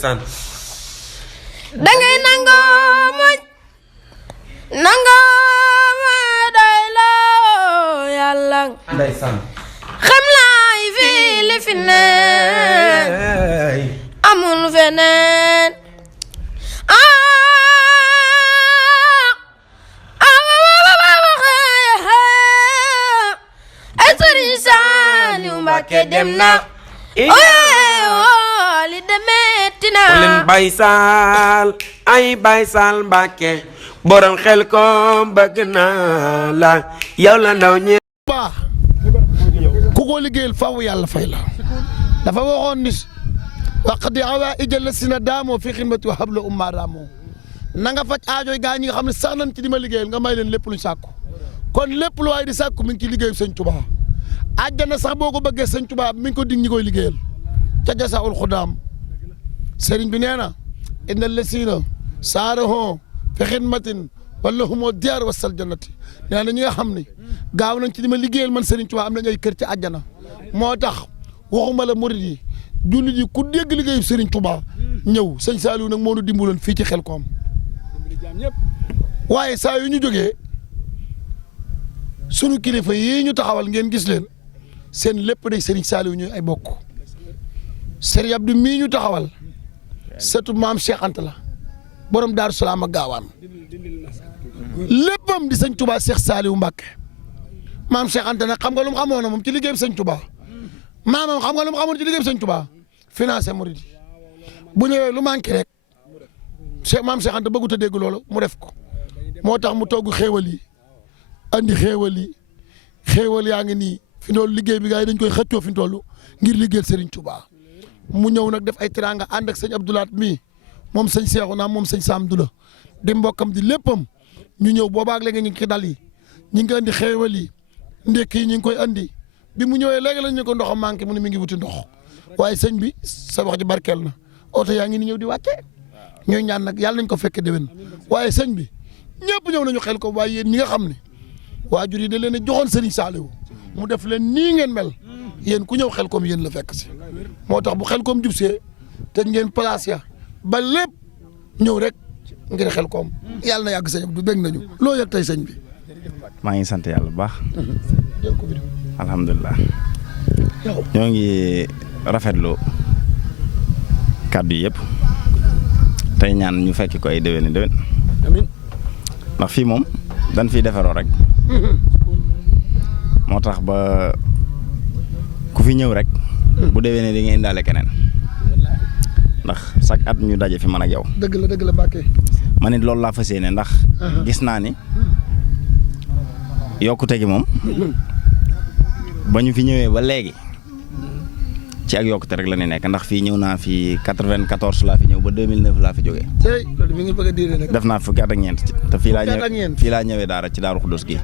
ndeysaan dangay nangoo muñ nangoo ma doy loo yàlla ndeysaan xam laay fii li fi ne amul feneen ay Sëriñ Saaliw Mbàkke dem na li demeeti na leen Baay Saal ay Baay Saal Mbàkke borom xel ko bëgg naa la yow la ndaw ñi baax ku ko liggéeyal faaw yàlla fay la dafa waxoon ni waqdi awaaija lasina daamoo fi xidmati wa habla umma daamoo na nga faj aajooy gaa ñi nga xam ne sax nañ ci di ma liggéeyal nga may leen lépp luñ sàkku kon lépp lu waay di sàkku mi ngi ci liggéeyu sëñ Tuubaa àjjana sax boo ko bëggee sëñ Tuubaa mi ngi ko dig ñi koy liggéeyal ca jasaul xudaam sëriñ bi nee na inna lasina saarahoo fi xidmatin wala humoo diyaar wasal jannati nee na ñi nga xam ne gaaw nañ ci di ma liggéeyal man sëriñ Tuubaa am nañ ay kër ci àjjana moo tax waxuma la murid yi jullit yi ku dégg liggéeyu sëriñ Tuubaa ñëw sëñ Saliou nag moo nu dimbaloon fii ci Xelkom waaye saa yu ñu jógee sunu kilifa yii ñu taxawal ngeen gis leen seen lépp day Serigne Saliou ñuy ay bokk Serigne Abdou mii ñu taxawal sëtu maam Cheikh Anta la borom Daaru Salaam ak Gaawaan léppam di sëñ Touba Cheikh Saliou Mbacke maam Cheikh Anta nag xam nga lu mu xamoon na moom ci liggéeyam sëñ Touba maamam xam nga lu mu xamoon ci liggéeyam sëñ Touba financé murid yi bu ñëwee lu manqué rek maam Cheikh Anta bëggut a dégg loolu mu def ko moo tax mu togg xéewal yi andi xéewal yaa ngi nii fi ndoolu liggéey bi gars yi dañ koy xëccoo fi ndoolu ngir liggéeyal Serigne Touba mu ñëw nag def ay tiranga ànd ak sëñ Abdoulaat mii moom sëñ Seexu naa moom sëñ Sam Dula di mbokkam di léppam ñu ñëw boobaag léegi ñu ngi ci dal yi ñu ngi andi xéewal yi ndekki yi ñu ngi koy andi bi mu ñëwee léegi lañ ñu ko ndox a manqué mu ne mi ngi wuti ndox waaye sëñ bi sa wax ji barkeel na oto yaa ngi ni ñëw di wàcce ñooy ñaan nag yàlla nañ ko fekke déwén waaye sëñ bi ñëpp ñëw nañu xel ko waaye yéen ñi nga xam ne waajur yi da leen a joxoon Serigne Saliou mu def leen nii ngeen mel yéen ku ñëw xel koom yéen la fekk si moo tax bu xel koom jub see te ngeen place ya ba lépp ñëw rek ngir xel koom yàlla na yàgg sëñ Abdou bég nañu loo yëg tey sëñ bi. maa ngi sant yàlla bu baax. alhamdulilah. ñoo ngi rafetlu kàddu yi yëpp tey ñaan ñu fekki ko ay déwéni déwén. amiin ndax fii moom dañ fiy defaroo rek. moo tax ba ku fi ñëw rek. bu déwénee di nga indaale keneen. ndax chaque at ñu daje fi man ak yow. dëgg la Mbacke. man it loolu laa fas yéene ndax. gis naa ni yokkute gi moom. ba ñu fi ñëwee ba léegi. ci ak yokkute rek la ñu nekk ndax fii ñëw naa fi 94 laa fi ñëw ba 2009 laa fi jógee. tey loolu mi ngi bëgg a diire nag. def naa fukki at ak ñeent te fii laa ñëwee daara ci Daaru Xuddoos gi.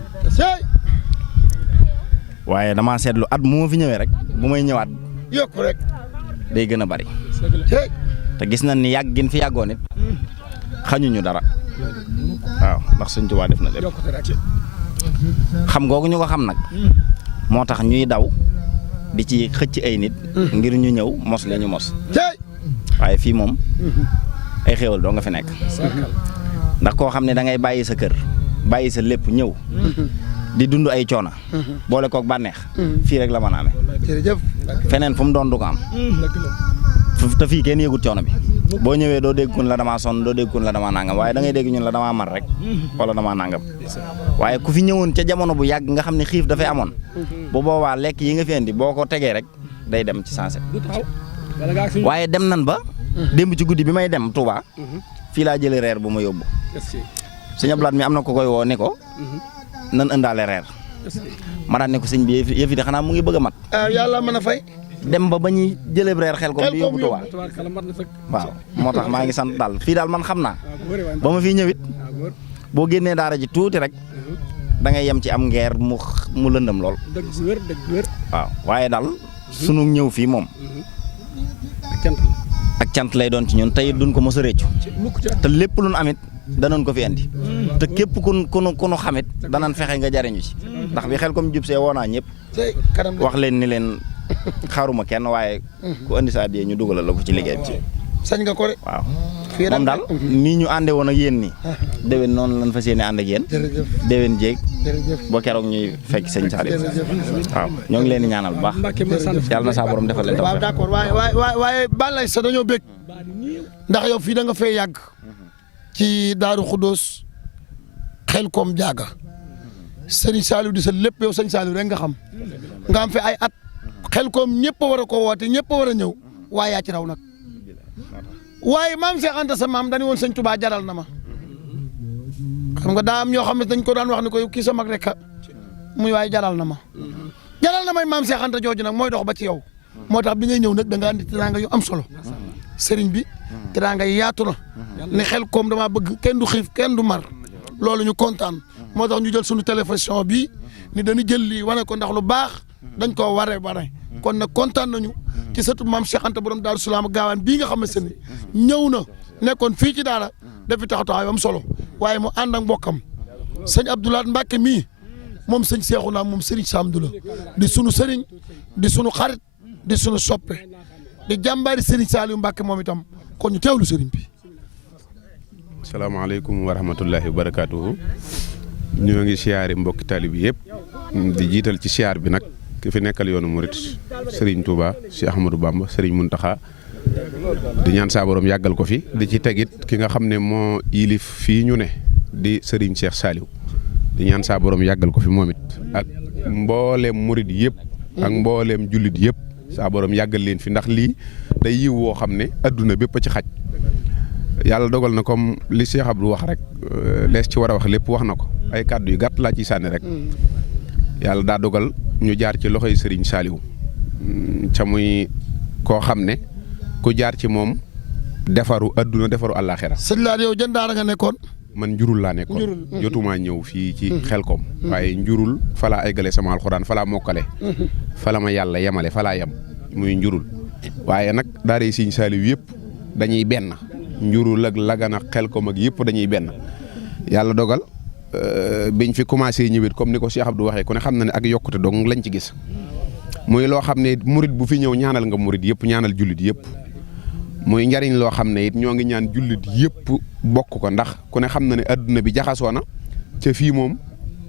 waaye damaa seetlu at mu ma fi ñëwee rek bu may ñëwaat. yokku rek. day gën a bari. te gis nañ ni yàgg gin fi yàggoon it xañuñu dara. waaw ndax Sëñ Tuubaa def na lépp. xam googu ñu ko xam nag. moo tax ñuy daw. di ci xëcc ay nit. ngir ñu ñëw mos la ñu mos. waaye fii moom. ay xéewal doo nga fi nekk. ndax koo xam ne da ngay bàyyi sa kër bàyyi sa lépp ñëw. di dund ay coona. boole kook bànneex. fii rek la mën a amee. jërëjëf. feneen fu mu doon du ko am. te fii kenn yëgut coono bi. boo ñëwee doo dégg kun la damaa sonn doo dégg kun la damaa nangam waaye da ngay dégg ñun la damaa mar rek. wala damaa nangam. waaye ku fi ñëwoon ca jamono bu yàgg nga xam ne xiif dafay amoon. bu boobaa lekk yi nga fi indi boo ko tegee rek day dem ci sensé. waaye dem nan ba. démb ci guddi bi may dem Touba. fii laa jëlee reer bu ma yóbbu. sëñ Ablaat mi am na ko koy woo ne ko. nan ëndaale reer. ma daan ne ko sëñ bi yëf yi de xanaa mu ngi bëgg a mat. yàlla mën a fay. dem ba ñuy jëlee reer xel ko di yóbbu Touba. waaw moo tax maa ngi sant daal fii daal man xam naa. ba ma fii ñëwit boo génnee daara ji tuuti rek. da ngay yem ci am ngeer mu lëndëm lool. waaw waaye daal sunu ñëw fii moom. ak cant lay doon ci ñun tey duñ ko mos a réccu. te lépp luñ amit danañ ko fi andi. te képp ku nu xamit danañ fexe nga jariñu ci. ndax bi xel comme jub see woo naa ñëpp. wax leen ni leen xaaruma kenn waaye ku andi sa addiya ñu dugalal la ko ci liggéey bi. sañ nga ko de. waaw fii moom daal nii ñu àndee woon ak yéen nii déwén noonu lañ fas yéene ànd ak yéen jërëjëf déwén jéeg jërëjëf ba keroog ñuy fekk sëñ Saliou waaw ñoo ngi leen di ñaanal bu baax yàlla na saa borom defal leen waaw d'accord waaye Balaye sa dañoo bëgg ndax yow fii da nga fee yàgg ci Daaru Xuddoos Xelkom jaaga sëñ Saliou di sa lépp yow sëñ Saliou rek nga xam nga am fi ay at Xelkom ñëpp a war a ko woote ñëpp a war a ñëw waaye yaa ci raw nag waaye maam Cheikh Anta sa maam dañu woon sëñ Touba jaral na ma xam nga daa am ñoo xam ne dañ ko daan wax ni ko kii sa mag rek muy waaye jaral na ma maam Cheikh Anta jooju nag mooy dox ba ci yow moo tax bi ngay ñëw nag da nga andi teraanga yu am solo sëriñ bi teraanga yi yaatu na ne Xelkom damaa bëgg kenn du xiif kenn du mar loolu ñu kontaan moo tax ñu jël suñu télévision bi ni dañu jël lii wane ko ndax lu baax dañ koo waree kon nag kontaan nañu ci sëtu maam Cheikh Anta borom Daaru Salaam gaawaan bii nga xamante ne ñëw na nekkoon fii ci daara dafi taxawaay am solo waaye mu ànd ak mbokkam sëñ Abdoulaye Mbacke mii moom sëñ Cheikhouna moom Serigne Sam Dula di sunu sëriñ di sunu xarit di sunu soppe di jàmbaari Serigne Saliou Mbacke moom itam kon ñu teewlu sëriñ bi. salaamaaleykum wa rahmatullahi wa barakaatuhu ñoo ngi siyaari mbokki taalibe yëpp di jiital ci siyaar bi nag ki fi nekkal yoonu murit Serigne Touba Cheikh Ahmadou Bamba Serigne Mountakha di ñaan saa borom yàggal ko fi di ci tegit ki nga xam ne moo yilif fii ñu ne di Serigne Cheikh Saliou di ñaan saa borom yàggal ko fi moom it ak mbooleem murit yëpp ak mbooleem jullit yëpp saa borom yàggal leen fi ndax lii day yiw woo xam ne adduna bépp a ci xaj yàlla dogal na comme li Cheikh Abdou wax rek lees ci war a wax lépp wax na ko ay kàddu yu gàtt laa ciy sànni rek yàlla daa dogal ñu jaar ci loxoy Serigne Saliou ca muy koo xam ne ku jaar ci moom defaru adduna defaru àllaaxira. sëñ laa yow jën daara nga nekkoon. man njurul laa nekkoon. jotumaa ñëw fii ci Xelkom. waaye njurul falaa eggale sama alxuraan falaa mokkale. fala ma yàlla yemale falaa yem muy njurul waaye nag daara yi Serigne Saliou yëpp dañuy benn njurul ak Lagana Xelkom ak yëpp dañuy benn yàlla dogal. biñ fi commencé ñëwit comme ni ko Cheikh Abdou waxee ku ne xam na ne ak yokkute dong lañ ci gis muy loo xam ne murit bu fi ñëw ñaanal nga murit yëpp ñaanal jullit yëpp muy njariñ loo xam ne it ñoo ngi ñaan jullit yëpp bokk ko ndax ku ne xam na ne adduna bi jaxasoo na ca fii moom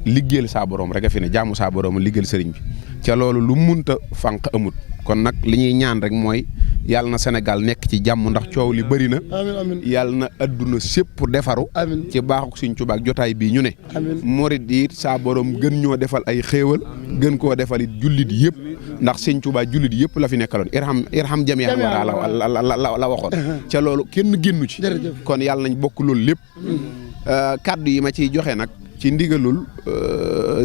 liggéeyal saa borom rek a fi ne jaamu saa borom liggéeyal sëriñ bi ca loolu lu munta fànq amut kon nag li ñuy ñaan rek mooy yàlla na Sénégal nekk ci jàmm ndax coow li bëri na. amiin yàlla na adduna sépp defaru. ci baaxuk Sëriñ Tuubaa ak jotaay bii ñu ne. murit yi saa borom gën ñoo defal ay xéewal gën koo defal it jullit yëpp ndax Sëriñ Tuubaa jullit yëpp la fi nekkaloon irham jamii'al waraa la waxoon. ca loolu kenn génnu ci. kon yàlla nañ bokk loolu lépp. kaddu yi ma ciy joxe nag ci ndigalul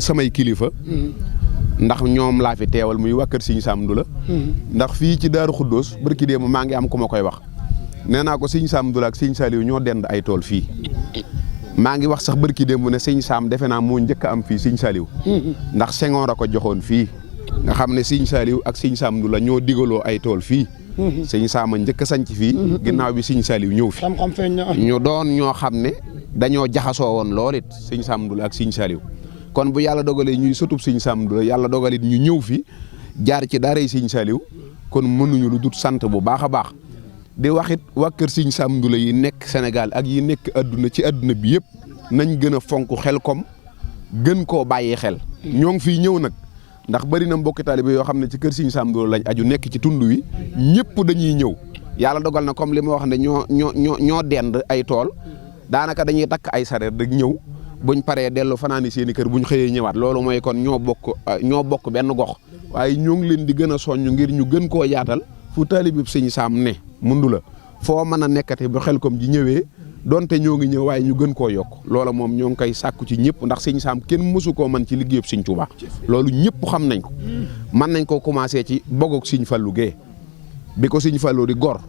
samay kilifa. ndax ñoom laa fi teewal muy waa kër Serigne Sam Dula ndax fii ci Daaru Xuddoos barki démb maa ngi am ku ma koy wax nee naa ko Serigne Sam Dula ak Serigne Saliou ñoo dend ay tool fii maa ngi wax sax barki démb ne Serigne Sam defe naa moo njëkk a am fii Serigne Saliou ndax Senghor a ko joxoon fii nga xam ne Serigne Saliou ak Serigne Sam Dula ñoo digaloo ay tool fii Serigne Sam a njëkk a sanc fii ginnaaw bi Serigne Saliou ñëw fi ñu doon ñoo xam ne dañoo jaxasoo woon lool it Serigne Sam Dula ak Serigne Saliou kon bu yàlla dogalee ñuy sotub Serigne Sam Dula yàlla dogalit ñu ñëw fi jaar ci daaray Serigne Saliou kon mënuñu lu dut sant bu baax a baax di waxit waa kër Serigne Sam Dula yi nekk Sénégal ak yi nekk adduna ci adduna bi yëpp nañ gën a fonk Xelkom gën koo bàyyi xel ñoo ngi fii ñëw nag ndax bari na mbokki taalibe yoo xam ne ci kër Serigne Sam Dula lañ aju nekk ci tund wi ñëpp dañuy ñëw yàlla dogal na comme li ma wax ne ñoo dend ay tool daanaka dañuy takk ay sareet rek ñëw buñ paree dellu fanaani seen i kër buñ xëyee ñëwaat loolu mooy kon ñoo bokk benn gox waaye ñoo ngi leen di gën a soññ ngir ñu gën koo yaatal fu taalibe Serigne Sam ne mundu la foo mën a nekkati bu Xelkom ji ñëwee donte ñoo ngi ñëw waaye ñu gën koo yokk loola moom ñoo ngi koy sàkku ci ñëpp ndax Serigne Sam kenn mësu koo man ci liggéeyub Serigne Touba loolu ñëpp xam nañ ko mën nañ koo commencé ci bogog Serigne Fallou Gueye bi ko Serigne Fallou di gor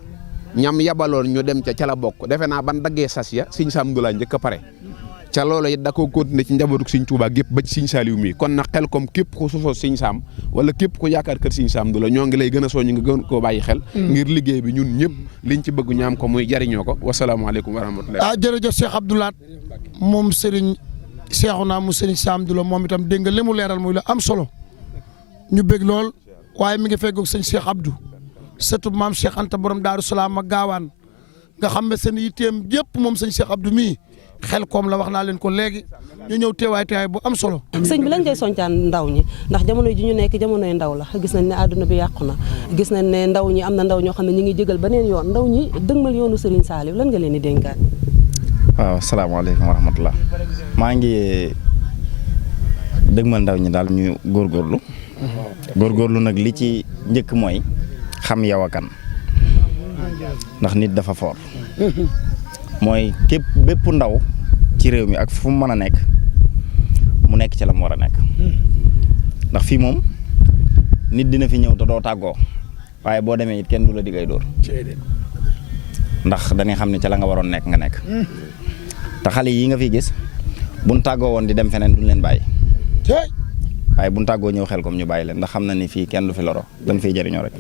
ñam yabaloon ñu dem ca la bokk defe naa ban daggee sas ya Serigne Sam Dula njëkk a pare ca loolu it da koo continuer ci njabootu Serigne Touba gépp ba ci Serigne Saliou mii kon nag Xelkom képp ku sosoo Serigne Sam wala képp ku yaakaar kër Serigne Sam Dula ñoo ngi lay gën a soññ nga gën koo bàyyi xel ngir liggéey bi ñun ñëpp liñ ci bëgg ñu am ko muy jariñoo ko wasalaamaaleykum wa rahmatulah. jërëjëf Cheikh Abdou Lahad moom Serigne Cheikhouna mu Serigne Sam Dula moom itam dégg nga li mu leeral muy la am solo ñu bëgg lool waaye mi ngi feggoog sëñ Cheikh Abdou sëtu maam Cheikh Anta borom Daaru Salaam ak gaawaan nga xam ne seen yitteem yëpp moom sëñ Cheikh Abdou mii xel koom la wax naa leen ko léegi ñu ñëw teewaay bu am solo. sëñ bi lañ koy soñcaan ndaw ñi ndax jamono ji ñu nekk jamonoy ndaw la gis nañ ne àdduna bi yàqu na gis nañ ne ndaw ñi am na ndaw ñoo xam ne ñu ngi jégal beneen yoon ndaw ñi dëgmal yoonu Serigne Saliou lan nga leen di dénkaat. waaw salaamaaleykum wa rahmatulah maa ngi dëgmal ndaw ñi daal ñu góorgóorlu nag li ci njëkk mooy xam yow a kan ndax nit dafa foor mooy bépp ndaw ci réew mi ak fu mu mën a nekk mu nekk ci la mu war a nekk ndax fii moom nit dina fi ñëw te doo tàggoo waaye boo demee it kenn du la digay dóor ndax dañuy xam ne ca la nga waroon nekk nga nekk te xale yi nga fi gis buñ tàggoo woon di dem feneen duñ leen bàyyi waaye buñ tàggoo ñëw xel comme ñu bàyyi leen ndax xam na ni fii kenn du fi loro dañ fiy jëriñoo rek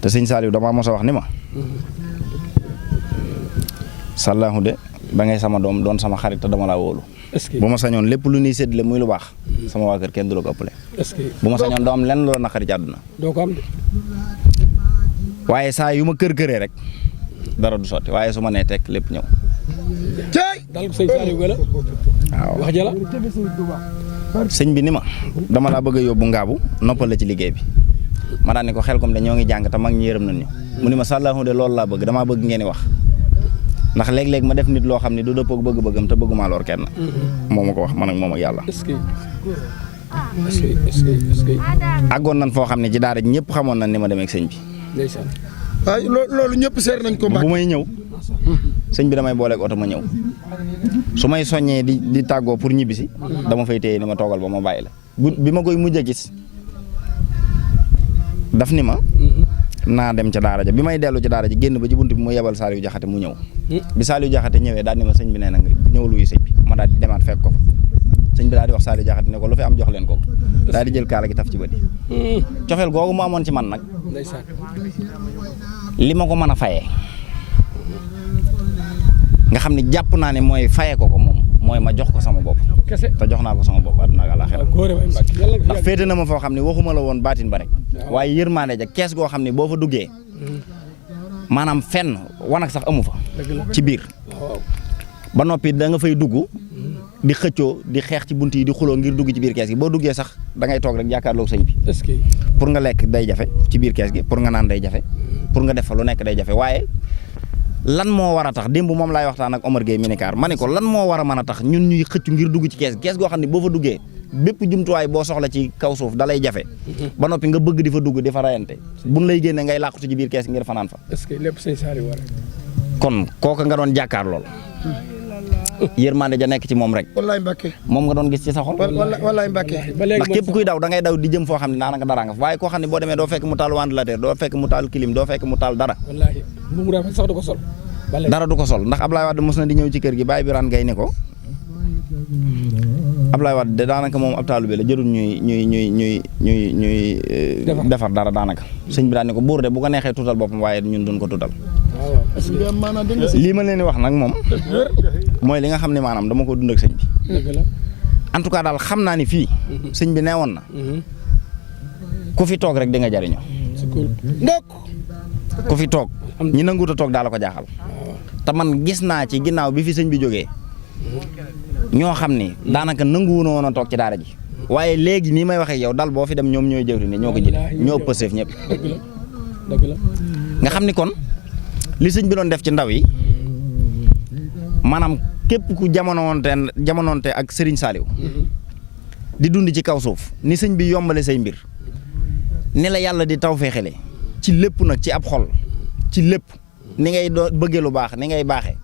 te sëñ Saliou damaa mos a wax ni ma sàllaahu de ba ngay sama doom doon sama xarit te dama laa wóolu bu ma sañoon lépp lu ñuy séddale muy lu baax sama waa kër kenn du la ko ëppale bu ma sañoon doo am lenn loola naqari ci àdduna doo ko am de waaye saa yu ma kër-këree rek dara du sotti waaye su ma nee teg lépp ñëw dal ko sëñ Saliou gëla waaw wax jëla sëñ bi ni ma dama laa bëgg a yóbbu ngaabu noppal la ci liggéey bi ma daan ne ko xel comme de ñoo ngi jàng te mag ñi yërëm nañ ñu mu ni ma sàllaahu de loolu laa bëgg damaa bëgg ngeen di wax ndax léeg-léeg ma def nit loo xam ne du dëppoo ak bëgg-bëggam te bëgguma lor kenn moo ma ko wax man ak moom ak yàlla àggoon nañ foo xam ne ci daara ji ñëpp xamoon nañ ni ma demee ak sëñ bi waaye loolu ñëpp seer nañ ko bu may ñëw sëñ bi damay booleeg oto ma ñëw su may soññee di tàggoo pour ñibbisi dama fay téye ni ma toogal ba ma bàyyi la bi ma koy mujj a gis daf ni ma naa dem ca daara ja bi may dellu ci daara ji génn ba ci bunt bi mu yebal Saliou Diakhaté mu ñëw bi Saliou Diakhaté ñëwee daal ni ma sëñ bi nee na nga ñëw luy sëñ bi ma daal di demaat fekk ko fa sëñ bi daal di wax Saliou Diakhaté ne ko lu fi am jox leen ko daal di jël kaala gi taf ci bët yi cofeel googu mu amoon ci man nag li ma ko mën a fayee nga xam ne jàpp naa ne mooy faye ko moom mooy ma jox ko sama bopp te jox naa ko sama bopp àdduna ak àllaaxira ndax féete na ma foo xam ne waxuma la woon baatin ba rek waaye yërmaande ja kees goo xam ne boo fa duggee maanaam fenn wanag sax amu fa ci biir ba noppi da nga fay dugg di xëccoo di xeex ci bunt yi di xuloo ngir dugg ci biir kees gi boo duggee sax da ngay toog rek jàkkaarloo sëñ bi pour nga lekk day jafe ci biir kees gi pour nga naan day jafe pour nga def fa lu nekk day jafe waaye lan moo war a tax démb moom laay waxtaan ak Omar Gueye Minicar ma ne ko lan moo war a mën a tax ñun ñuy xëccu ngir dugg ci kees goo xam ne boo fa duggee bépp jumtuwaay boo soxla ci kaw suuf da lay jafe ba noppi nga bëgg di fa dugg di fa rayante buñ lay génne ngay làqatu ci biir kees ngir fanaan fa est-ce que lépp sëñ Saliou war kon kooka nga doon jàkkaar lool yërmande ja nekk ci moom rek wallaay Mbacke moom nga doon gis ci sa xol wallaay Mbacke ndax képp kuy daw da ngay daw di jëm foo xam ne daanaka dara nga fa waaye koo xam ne boo demee doo fekk mu taal ventilateur doo fekk mu taal clim doo fekk mu taal dara wallaahi bu mu rafet sax du ko sol dara du ko sol ndax Ablaye Wade mos na di ñëw ci kër gi bàyyi bi ran gay ne ko Ablaye Wade de daanaka moom ab taalibe la jërul ñuy defar dara daanaka sëñ bi daan ne ko buur de bu ko neexee tuutal boppam waaye ñun duñ ko tuutal lii ma leen di wax nag moom mooy li nga xam ne maanaam dama ko dund ak sëñ bi en tout cas daal xam naa ni fii sëñ bi neewoon na ku fi toog rek di nga jariñu ndok ku fi toog ñi nanguut a toog daal la ko jaaxal te man gis naa ci ginnaaw bi fi sëñ bi jógee ñoo xam ni daanaka nanguwuuna woon a toog ci daara ji waaye léegi nii may waxee yow dal boo fi dem ñoom ñooy jëwri ne ñoo ko jëlee ñoo ëpp seef ñëpp nga xam ni kon li sëñ bi doon def ci ndaw yi maanaam képp ku jamonoonte ak Serigne Saliou di dund ci kaw suuf ni sëñ bi yombale say mbir ni la yàlla di taw feexele ci lépp nag ci ab xol ci lépp ni ngay bëggee lu baax ni ngay baaxee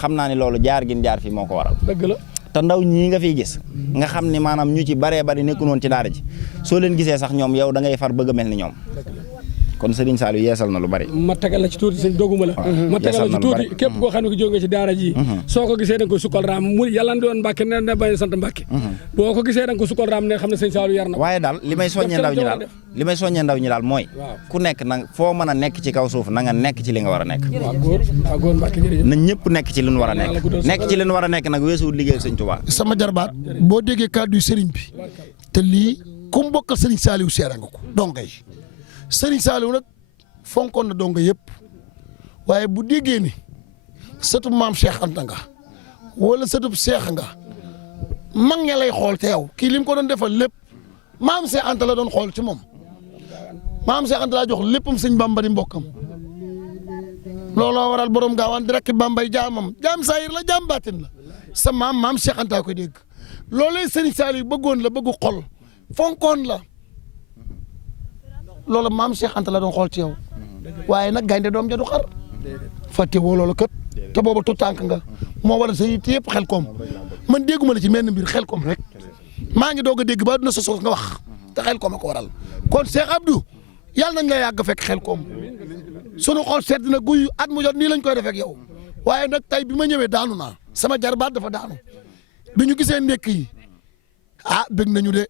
xam naa ni loolu jaar gin jaar fii moo ko waral dëgg la te ndaw ñii nga fiy gis nga xam ni maanaam ñu ci baree bari nekkul woon ci daara ji soo leen gisee sax ñoom yow da ngay far bëgg a mel ni ñoom kon Serigne Saliou yeesal na lu bari ma tegal la ci tuuti sëñ doguma la ma tegal la ci tuuti képp koo xam ne ko jóge ci daara ji soo ko gisee da nga ko sukkal raam mu yàlla doon Mbàkke ne na bañ sant Mbàkke boo ko gisee da nga ko sukkal raam ne xam ne sëñ Saliou yar na waaye daal li may soññee ndaw ñi daal mooy ku nekk nag foo mën a nekk ci kaw suuf na nga nekk ci li nga war a nekk waaw góor Mbàkke jërëjëf na ñëpp nekk ci li ñu war a nekk ci li ñu war a nekk nag weesuwul liggéey sëñ Touba sama jarbaat boo déggee kàddu yu sëriñ bi te lii ku mu bokkal Serigne Saliou seera nga ko donga yi Serigne Saliou nag fonkoon na donga yëpp waaye bu déggee ni sëtub maam Cheikh Anta nga wala sëtub Cheikh nga mag ña lay xool te yow kii lim ko doon defal lépp maam Cheikh Anta la doon xool ci moom maam Cheikh Anta laa jox léppam sëñ Bamba di mbokkam looloo waral borom gaawaan di rekk Bambay jaamam jaam saayir la jaam baatin la sa maam Cheikh Anta ko dégg loolee Serigne Saliou bëggoon la bëggu xol fonkoon la loolu maam Cheikh Anta la doon xool ci yow waaye nag gaynde doom ja du xar fàtte woo loolu kat te booba tu tànk nga moo waral sa yitte yëpp xel koom man dégguma la ci menn mbir xel koom rek maa ngi doog a dégg ba dina sos nga wax te xel koom a ko waral kon Cheikh Abdou yàlla nañ la yàgg fekk xel koom sunu xol sedd na guy at mu jot nii lañ koy defee ak yow waaye nag tey bi ma ñëwee daanu naa sama jarbaat dafa daanu bi ñu gisee ndekk yi ah bëgg nañu de